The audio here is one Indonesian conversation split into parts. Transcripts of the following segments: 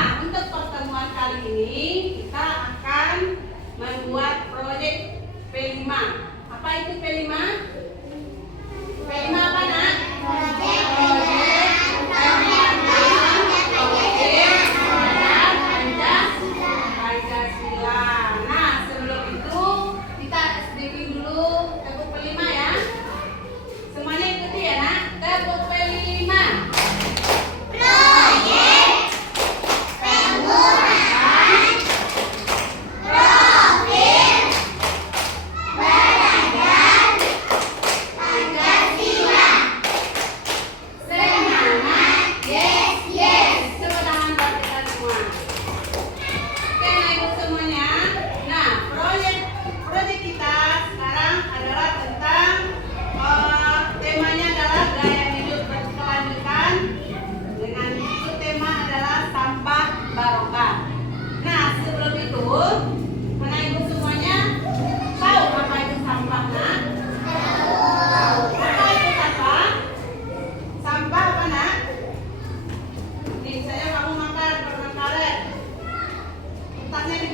Nah, untuk pertemuan kali ini kita akan membuat proyek P5. Apa itu P5? P5 apa, Nak? Proyek Pancasila. Nah, sebelum itu kita sedikit dulu tepuk P5 ya. Semuanya ikuti ya, Nak. Tepuk P5.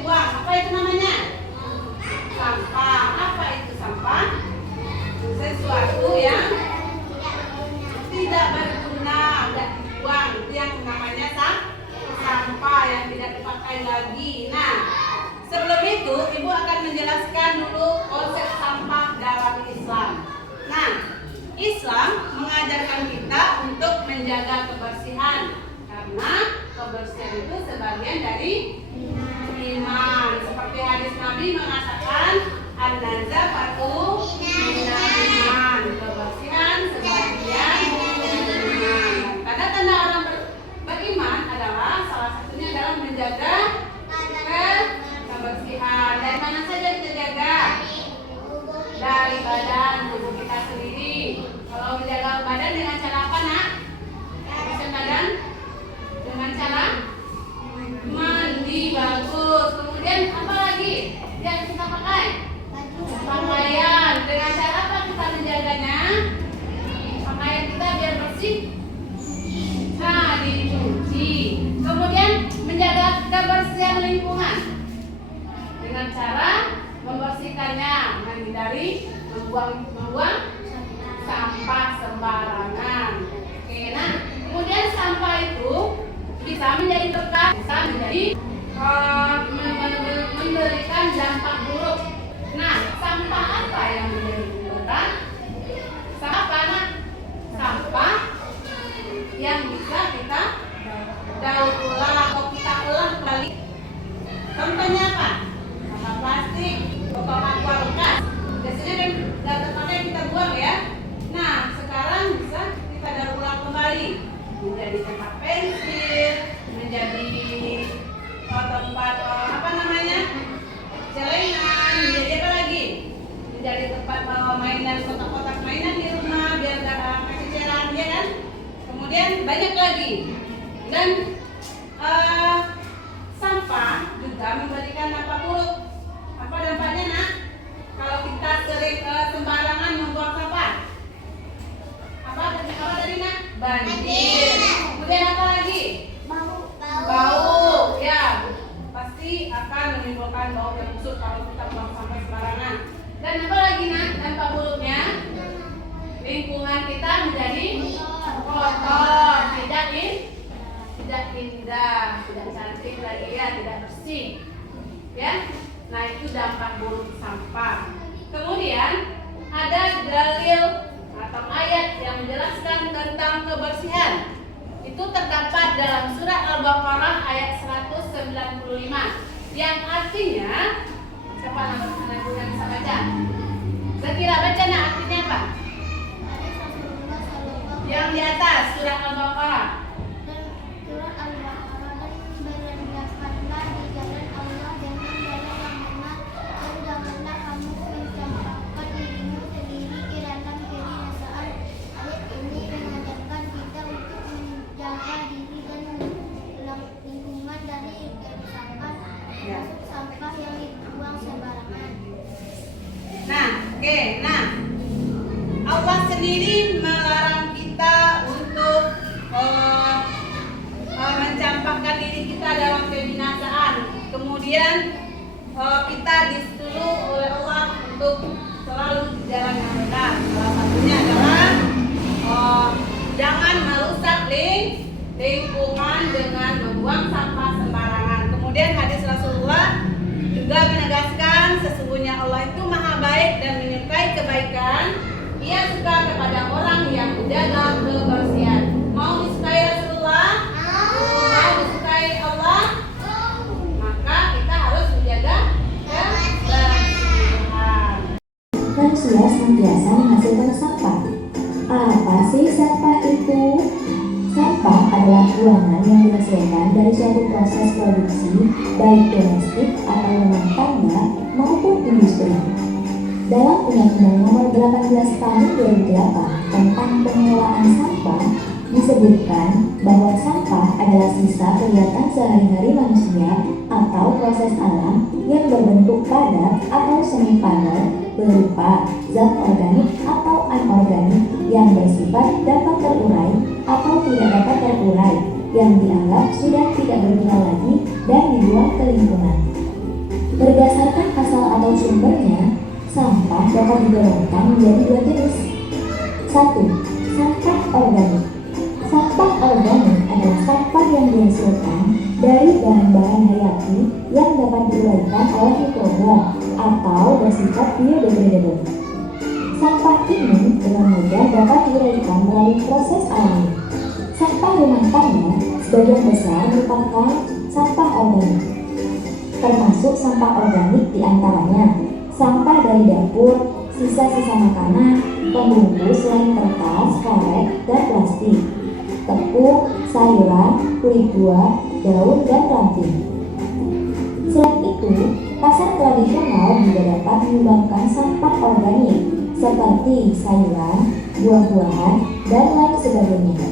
Apa itu namanya? Sampah. Apa itu sampah? Sesuatu yang tidak berguna, tidak dibuang. Itu yang namanya sampah yang tidak dipakai lagi. Nah, sebelum itu Ibu akan menjelaskan dulu konsep sampah dalam Islam. Nah, Islam mengajarkan kita untuk menjaga kebersihan karena kebersihan itu sebagian dari iman. Seperti hadis Nabi mengatakan an-nazafatu minal iman. Kebersihan sebagian dari iman. Tanda-tanda orang beriman adalah salah satunya adalah menjaga kebersihan. Dari mana saja kita jaga? Dari badan tubuh kita sendiri. Kalau menjaga badan dengan cara apa, Nak? Kebersihan badan dengan cara mandi bagus. Kemudian apa lagi yang kita pakai? Pakaian. Dengan cara apa kita menjaganya? Pakaian kita biar bersih. Nah, dicuci. Kemudian menjaga kebersihan lingkungan dengan cara membersihkannya, menghindari membuang sampah sembarangan. Oke, nah kemudian sampah itu bisa menjadi berkah, bisa menjadi memberikan dampak buruk. Nah, sampah apa yang menjadi berkah? Sampah apa, Nak? Sampah yang bisa kita daur ulang atau kita ulang kembali. Contohnya apa? Sampah plastik, botol aqua bekas. Biasanya kan nggak terpakai kita buang ya. Nah, sekarang bisa kita daur ulang kembali menjadi tempat pensil, menjadi tempat apa namanya, celengan, menjadi apa lagi? Menjadi tempat mainan, kotak-kotak mainan di rumah biar nggak kececeran, ya kan? Kemudian banyak lagi. Dan sampah juga memberikan dampak buruk. Apa dampaknya, Nak? Kalau kita sering sembarangan membuang sampah, apa tadi, Nak? Banjir. Kemudian apa lagi? Bau. Ya, pasti akan menimbulkan bau yang busuk kalau kita buang sampah sembarangan. Dan apa lagi, Nak? Dampak buruknya lingkungan kita menjadi kotor, tidak indah, tidak cantik lagi ya, tidak bersih. Ya. Nah, itu dampak buruk sampah. Kemudian ada dalil atau ayat yang menjelaskan tentang kebersihan. Itu terdapat dalam surat Al-Baqarah ayat 195 yang artinya, siapa yang bisa baca? Zakira baca, Nak, artinya apa? Yang di atas surat Al-Baqarah. Surat Al-Baqarah, dan berlindapkanlah di jalan Allah dengan jalan yang benar, dan janganlah kamu mencampakkan dirimu sendiri ke dalam kebinasaan. Ayat ini mengajarkan kita untuk menjaga diri dan lingkungan dari kerusakan, termasuk sampah yang dibuang sembarangan. Nah, oke. Nah, Allah sendiri melarang kita untuk kemudian kita disuruh oleh Allah untuk selalu di jalan yang benar. Salah satunya adalah jangan merusak lingkungan dengan membuang sampah sembarangan. Kemudian hadis Rasulullah juga menegaskan sesungguhnya Allah itu maha baik dan menyukai kebaikan. Ia suka kepada orang yang menjaga kebersihan. Mau disukai Rasulullah? Mau disukai Allah? Maka kita harus menjaga kebersihan. Manusia senantiasa menghasilkan sampah. Apa sih sampah itu? Sampah adalah buangan yang dihasilkan dari suatu proses produksi, baik domestik atau rumah tangga maupun industri. Dalam Undang-Undang Nomor 18 Tahun 2008 tentang pengelolaan sampah disebutkan bahwa sampah adalah sisa kegiatan sehari-hari manusia atau proses alam yang berbentuk padat atau semi padat berupa zat organik atau anorganik yang bersifat dapat terurai atau tidak dapat terurai yang dianggap sudah tidak berguna lagi dan dibuang ke lingkungan. Berdasarkan asal atau sumbernya, sampah dapat digolongkan menjadi dua jenis. 1. Sampah organik. Sampah organik adalah sampah yang dihasilkan dari bahan-bahan hayati yang dapat diuraikan oleh mikroba atau bersifat biodegradable. Sampah ini dengan mudah dapat diuraikan melalui proses alami. Sampah rumah tangga sebagian besar merupakan sampah organik. Termasuk sampah organik diantaranya sampah dari dapur, sisa-sisa makanan, pembungkus selain kertas, karet, dan plastik, tepung, sayuran, kulit buah, daun, dan ranting. Selain itu, pasar tradisional juga dapat menyumbangkan sampah organik seperti sayuran, buah-buahan, dan lain sebagainya.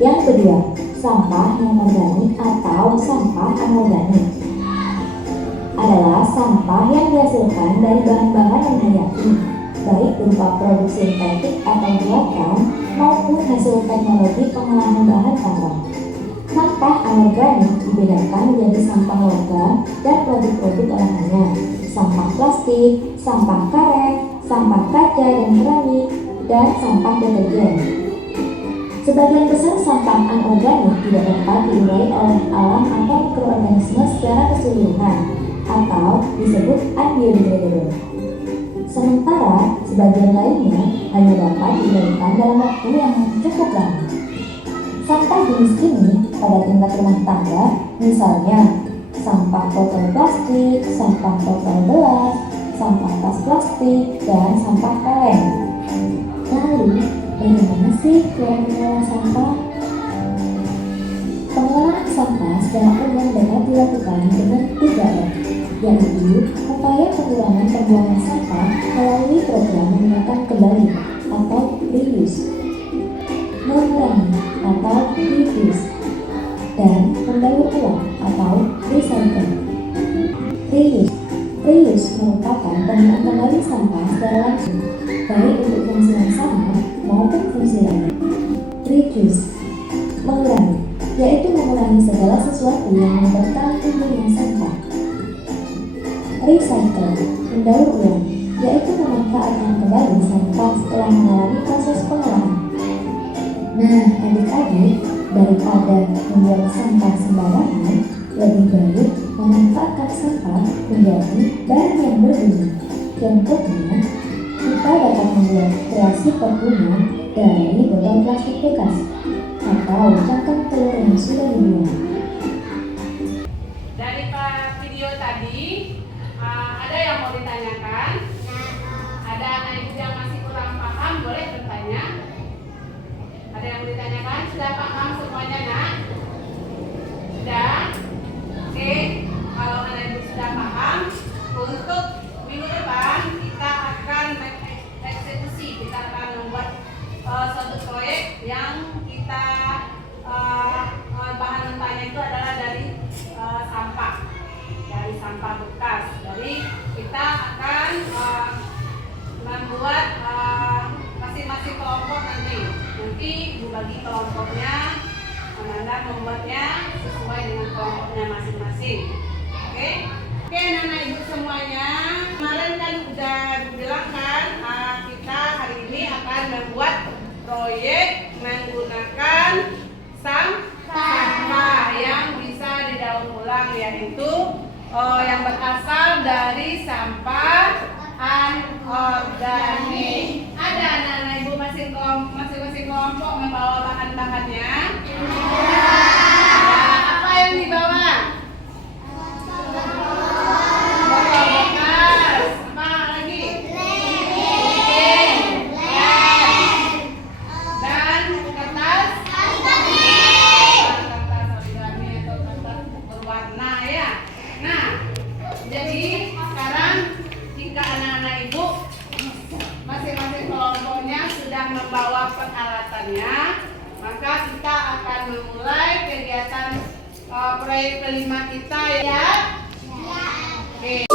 Yang kedua, sampah non-organik atau sampah anorganik adalah sampah yang dihasilkan dari bahan-bahan yang hayati, baik berupa produk sintetik atau buatan maupun hasil teknologi pengolahan bahan tambang. Sampah anorganik dibedakan menjadi sampah logam dan produk-produk olahannya, sampah plastik, sampah karet, sampah kaca dan keramik, dan sampah deterjen. Sebagian besar sampah anorganik tidak dapat diurai oleh alam atau mikroorganisme secara keseluruhan, atau disebut unbiodegradable. Sementara sebagian lainnya hanya dapat diuraikan dalam waktu yang cukup lama. Sampah jenis ini pada tingkat rumah tangga, misalnya sampah botol plastik, sampah botol gelas, sampah tas plastik, dan sampah kaleng. Lalu, bagaimana sih cara mengolah sampah? Pengelolaan sampah secara umum dapat dilakukan dengan 3R, yaitu upaya pengurangan pembuangan sampah melalui program menggunakan kembali atau reuse, mengurangi atau reduce, dan mendaur ulang atau recycle. Reuse merupakan penggunaan kembali sampah secara langsung, baik untuk fungsi yang sama maupun fungsi lain. Reduce, mengurangi, yaitu mengurangi segala sesuatu yang menyebabkan timbulnya sampah. Recycle, mendaur ulang, yaitu memanfaatkan kembali sampah setelah mengalami proses pengolahan. Nah, adik-adik, daripada membuang sampah sembarangan, lebih baik memanfaatkan sampah menjadi barang yang berguna. Contohnya, kita dapat membuat kreasi perguna dari botol plastik bekas atau cangkang telur yang sudah dibuang. Dari video tadi, ada yang mau ditanyakan? Ada anak ibu yang masih kurang paham, boleh bertanya. Ada yang mau ditanyakan? Sudah paham semuanya, nak? Sudah? Oke, kalau anak ibu sudah paham, untuk minggu depan kita akan eksekusi, kita akan membuat suatu proyek yang kita bahan mentahnya itu adalah dari sampah bekas. Jadi kita akan membuat masing-masing kelompok nanti dibagi kelompoknya, Ananda membuatnya sesuai dengan kelompoknya masing-masing. yaitu yang berasal dari sampah anorganik. Ada anak-anak ibu masing-masing kelompok membawa bahan-bahannya? Apa yang dibawa? Botol bekas. Apa lagi? Dan kertas? Kertas origami atau kertas berwarna ya. Nah, jadi sekarang jika anak-anak ibu masing-masing kelompoknya sudah membawa peralatannya, maka kita akan memulai kegiatan proyek kelima kita ya. Oke.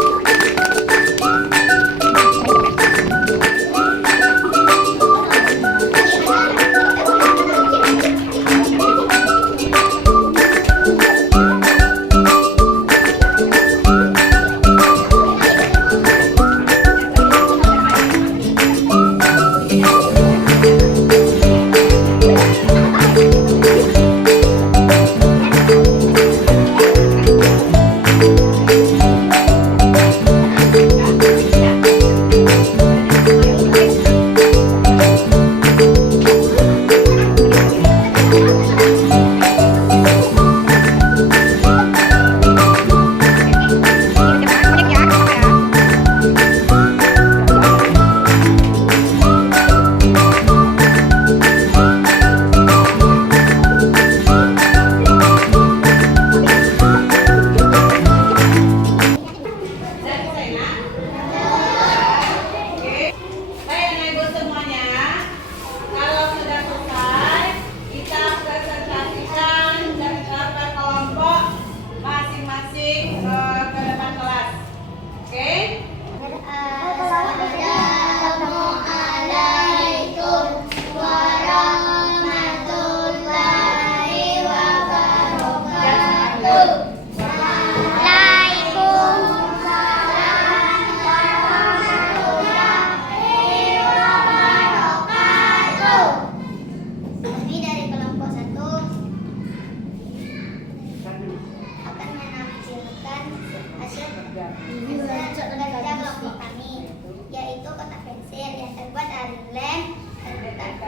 kelompok kami, yaitu kotak pensil yang terbuat dari lem, kertas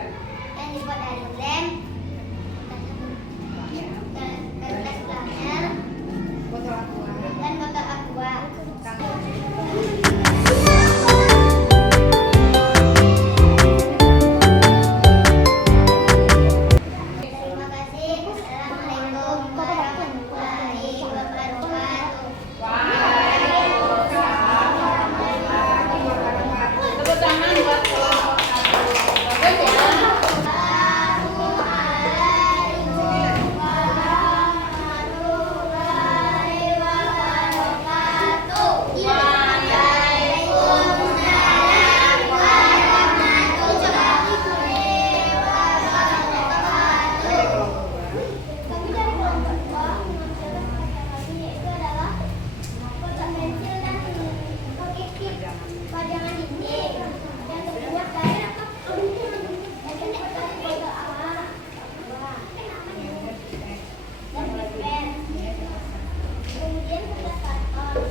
planner, dan botol aqua. Terima kasih. Assalamualaikum warahmatullahi wabarakatuh. Tepuk tangan buat kelompok satu. Bagus ya. Kami dari kelompok 2 yaitu adalah kotak pensil dan kikip pajangan dinding yang terbuat dari botol aqua dan pulpen. Kemudian kertas karton.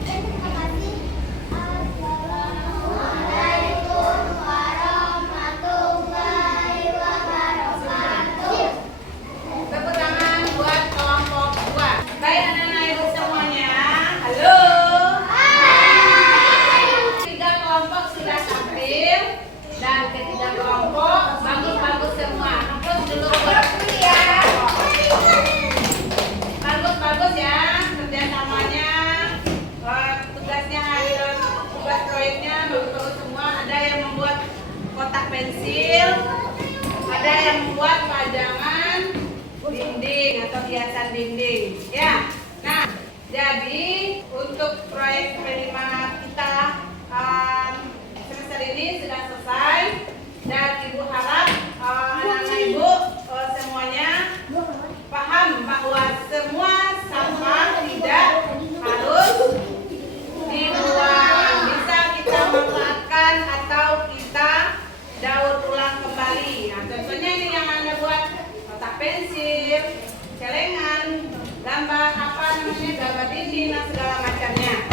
Terima kasih. Assalamualaikum warahmatullahi wabarakatuh. Tepuk tangan buat kelompok 2. Baik anak-anak ibu semuanya. Halo. Tiga kelompok sudah tampil dan ketiga kelompok bagus-bagus semua. Hapus dulu buat ya. Bagus-bagus ya kerjasamanya. Tugasnya tugas proyeknya bagus-bagus semua. Ada yang membuat kotak pensil, ada yang membuat pajangan dinding atau hiasan dinding ya. Nah, jadi untuk proyek kelima kita semester ini sudah selesai dan ibu harap anak-anak ibu semuanya paham bahwa semua sampah tidak harus dibuang, bisa kita manfaatkan atau kita daur ulang. pensil, celengan, gambar apa namanya, gambar dinding dan segala macamnya.